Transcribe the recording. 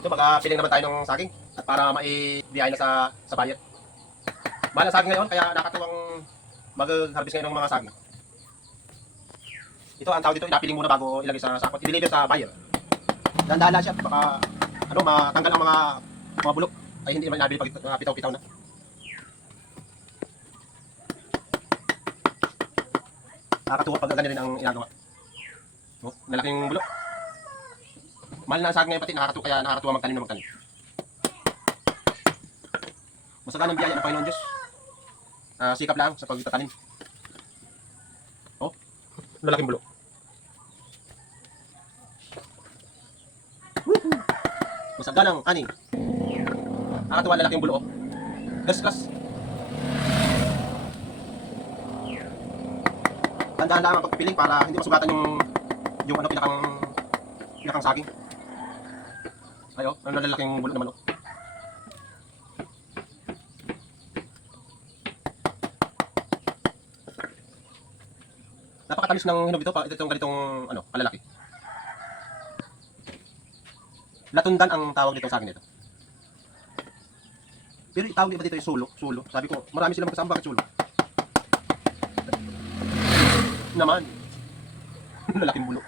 Ito, piling naman tayo ng saging at para maibiyahin na sa bayan. Mahal ang saging ngayon, kaya nakatuwang mag-harvest ngayon ng mga saging. Ito, ang tawag dito, inapiling muna bago ilagay sa sakot. I-deliver sa buyer. Dahan-dahan lang siya, baka matanggal ang mga bulok. Ay hindi naman inabili pag pitaw-pitaw na. Nakakatuwa pag ganyan rin ang inagawa. Oh, lalaking bulok. Mahal na ang saging ngayon pati, kaya nakakatuwa magtanim na magtanim. Masaganang biyaya ng Panginoon Diyos. Sikap lang sa pagtatanim. Oh, lalaking bulok. Masaganang ani. Nakakatuwa lalaking bulok. First class. Tandaan lang ang pagpipiling para hindi masugatan yung pinakang saging. Ayo, ang lalaking bulok naman oh. Napakatamis ng hinog dito, itong ganitong kalalaki. Latundan ang tawag dito sa akin dito. Pero itawag iba dito yung sulo. Sabi ko, marami silang magkasama, bakit sulo? Naman. Lalaking bulok.